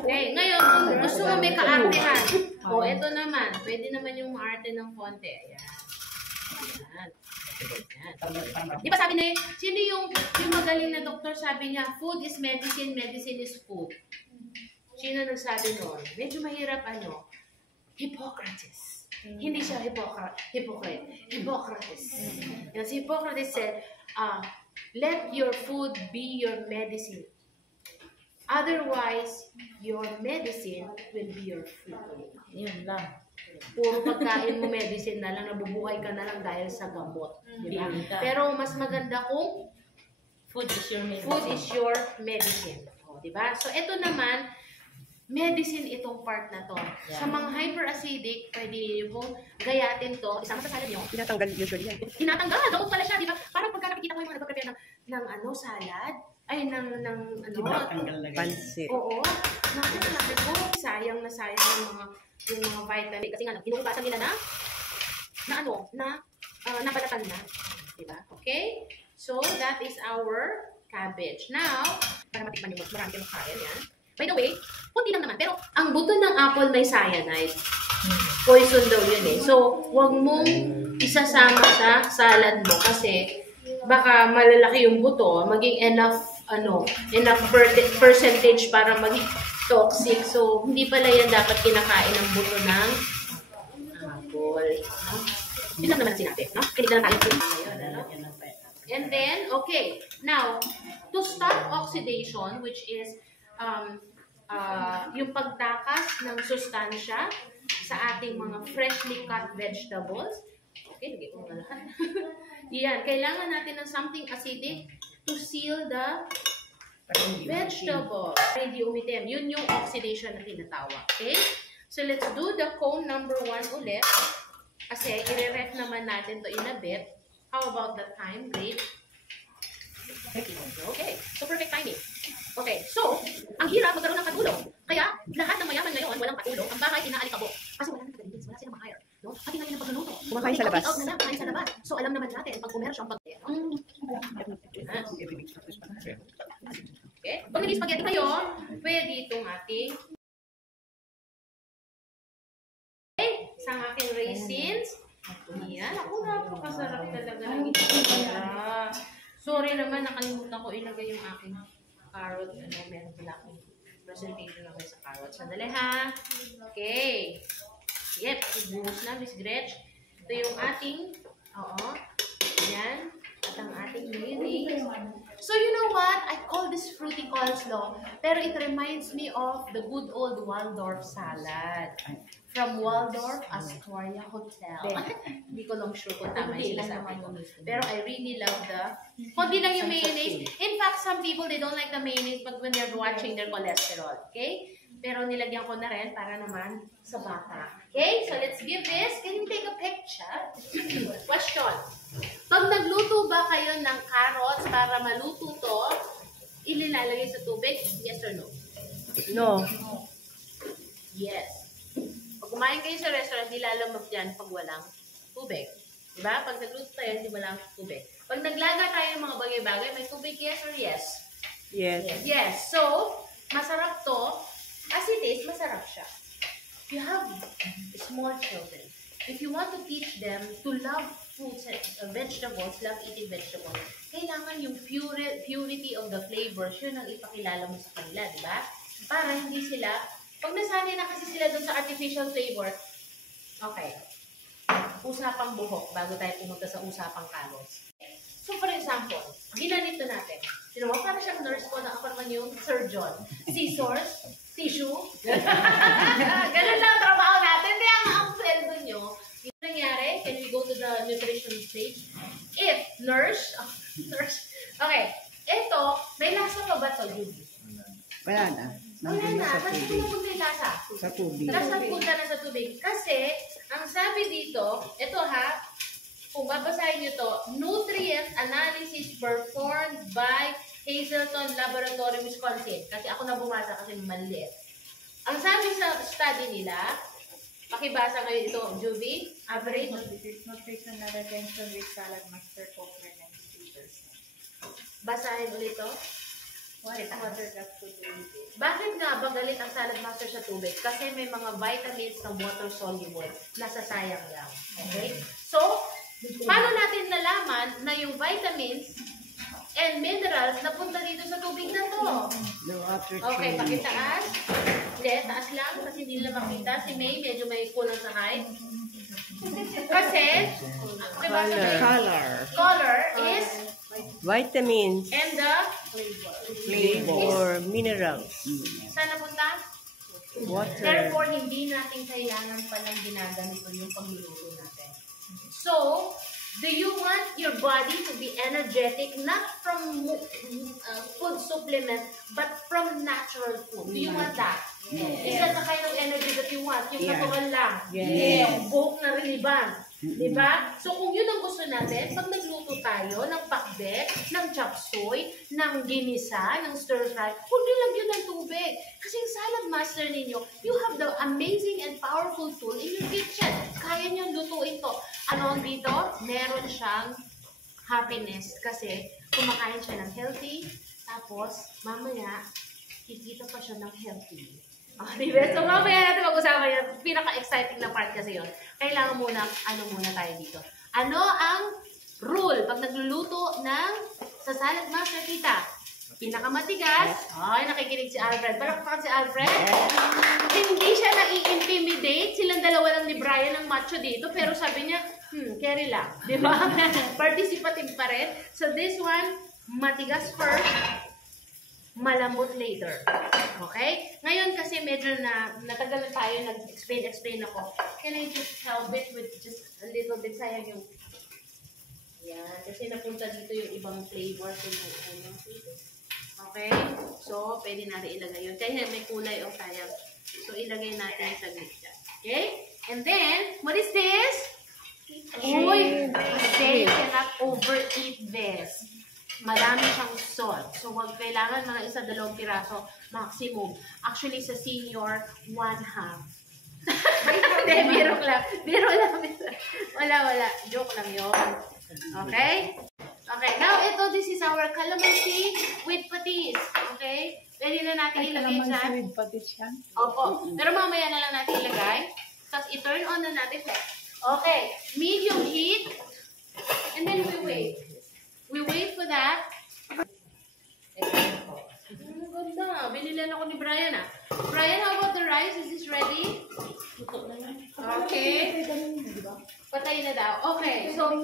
Okay, ngayon, kung gusto mo may kaartehan. O, ito naman. Pwede naman yung maarte ng konti. Ayan. Ayan. Di ba sabi niya, sino yung magaling na doktor sabi niya, food is medicine, medicine is food. Sino nagsabi noon? Medyo mahirap Hippocrates. Hindi siya hypocrite. Hippocrates. Yung si Hippocrates said, let your food be your medicine. Otherwise, your medicine will be your food. Yun lang. Puro pagkain mo medicine na lang, nabubuhay ka na lang dahil sa gamot. Diba? Pero mas maganda kung food is your medicine. Food is your medicine. O, diba? So, ito naman, medicine itong part na to. Yeah. Sa mga hyperacidic, pwede yung gayatin to, isang sa salad nyo. Tinatanggal usually yan. Tinatanggal, gamot pala siya, diba? Parang pagka nakikita ko yung mga nagpa-prepare ng salad, ay, pansit. Oo. Sabi ko, sayang na sayang yung mga vitamin. Kasi nga, ginuugasan nila nabalatan na. Diba? Okay? So, that is our cabbage. Now, para matikman yung marami kayong kaya yan. By the way, kunti lang naman. Pero, ang buto ng apple may cyanide. Poison daw yun eh. So, huwag mong isasama sa salad mo kasi baka malalaki yung buto, maging enough percentage para maging toxic. So, hindi pala yan dapat kinakain ng buto ng apple. No? Yun lang naman sinabi. No? Kinig na lang tayo. And then, okay. Now, to stop oxidation, which is yung pagtakas ng sustansya sa ating mga freshly cut vegetables. Okay, lagay ko na lahat. Yan, kailangan natin ng something acidic to seal the vegetable. Hindi umitim. Yun yung oxidation na tinatawag. Okay? So, let's do the cone number 1 ulit. Kasi, i-ref naman natin to in a bit. How about the time? Great. Okay. So, perfect timing. Okay. So, ang hirap magkaroon ng katulong. Kaya, lahat ng mayaman ngayon, walang katulong. Ang bahay, inaalikabok. Kasi wala nang tagalinis. Wala silang ma-hire. No? Pati nga yung pagluluto. Kumakain sa labas. Na lang, kain sa labas. So, alam naman natin, pag kumersyo, okay? Pag nag-spaghetti kayo, pwede itong ating isang aking raisins. Yan. Ako, napakasarap talaga ng ito. Sorry naman, nakalimutan ko ilagay yung aking carrot. Meron pala akong presentation na sa carrot. Sandali ha. Okay. Yep. Ibuhos na, Miss Gretch. Ito yung ating, yan. At ang ating mayonnaise. So, you know what? I call this fruity coleslaw. Pero it reminds me of the good old Waldorf salad. From Waldorf Astoria Hotel. Hindi ko lang sure kung tama yung sinasabi ko. Pero I really love konti lang yung mayonnaise. In fact, some people, they don't like the mayonnaise but when they're watching their cholesterol. Okay? Pero nilagyan ko na rin para naman sa bata. Okay? So, let's give this. Can you take a picture? Question. Pag nagluto ba kayo ng carrots para maluto to, ililalagay sa tubig? Yes or no? No. Yes. Pag kumain kayo sa restaurant, di lalamog dyan pag walang tubig. Diba? Pag nagluto tayo, hindi walang tubig. Pag naglaga tayo ng mga bagay-bagay, may tubig, yes or yes? Yes. Yes. So, masarap to. As it is, masarap siya. If you have small children, if you want to teach them to love fruits and vegetables, love eating vegetables, kailangan yung purity of the flavors, yun ang ipakilala mo sa kanila, di ba? Para hindi sila, pag nasanay na kasi sila dun sa artificial flavor, okay, usapang buhok bago tayo pumunta sa usapang carrots. So, for example, ginanito natin. Sino mo, para siyang nurse ko na ako naman yung surgeon. Scissors, tissue. Ganun lang ang trabaho natin. Kaya ang sweldo nyo, yung nangyari, can we go to the nutrition stage? If nurse, okay, eto, may lasa pa ba ito, Judy? Wala na. Wala na. Kasi pumupunta yung lasa. Sa tubig. Punta na sa tubig. Kasi, ang sabi dito, ito ha, kung babasahin nyo to, nutrient analysis performed by Hazelton Laboratory, Wisconsin. Kasi ako na bumasa kasi maliit. Ang sabi sa study nila, pakibasa ngayon ito, Juby, average nutritional retention with salad master cook 93%. Basahin ulit ito. Bakit nga ba galit ang salad master sa tubig? Kasi may mga vitamins na water soluble, nasasayang lang. Okay? So, paano natin nalaman na yung vitamins and minerals napunta dito sa tubig na to? No, after Okay, change. pakitaas. Hindi, taas lang kasi hindi nila makita. Si May, medyo may kulang sa height. Kasi, Color. color is Vitamins. and the Flavor. Minerals. saan napunta? Water. Therefore, hindi natin kailangan palang ginaganito yung pagluluto natin. So, do you want your body to be energetic not from food supplement but from natural food? Do you want that? Is that the kind of energy that you want? Yung natural lang. Yung buhok na riliban. Diba? So, kung yun ang gusto natin, pag nagluto tayo ng pakbet, ng chop suey, ng ginisa, ng stir fry, huwag nyo lagyan ng tubig. Kasi yung salad master ninyo, you have the amazing and powerful tool in your kitchen. Kaya nyo lutuin to. Ano ang dito? Meron siyang happiness kasi kumakain siya ng healthy, tapos mamaya, kikita pa siya ng healthy. Diba? So, mamaya natin mag-usapan yan. Pinaka-exciting na part kasi yun. Kailangan muna, muna tayo dito. Ano ang rule pag nagluluto ng sa salad master kita? Pinakamatigas. Ay, nakikinig si Alfred. Palakpakan si Alfred. Hindi siya nai-intimidate. Silang dalawa lang ni Brian ang macho dito. Pero sabi niya, carry lang. Diba? Participative pa rin. So, this one, matigas first. Malambot later. Okay? Ngayon kasi medyo natagalan tayo, nag-explain ako. Can I just help it with just a little bit? Sayang yung... Yan. Kasi napunta dito yung ibang flavor. Okay? So, pwede natin ilagay yun. Kaya may kulay o sayang. So, ilagay natin sa gitna. Okay? And then, what is this? Uy! They cannot overeat this. Marami siyang salt. So, wag kailangan mga 1-2 piraso maximum. Actually, sa senior, 1/2. Hindi, biro lang. Biro lang. Wala. Joke lang yun. Okay? Okay, now ito, this is our calamansi with patis. Okay? Pwede na natin ilagay dyan. Calamansi with patis yan? Opo. Pero mamaya na lang natin ilagay. Tapos, i-turn on na natin. Okay. Medium heat. And then we wait. We wait for that. Ganda. Binilan ako ni Brian Brian, how about the rice? Is this ready? Okay. Patay na daw. Okay. So,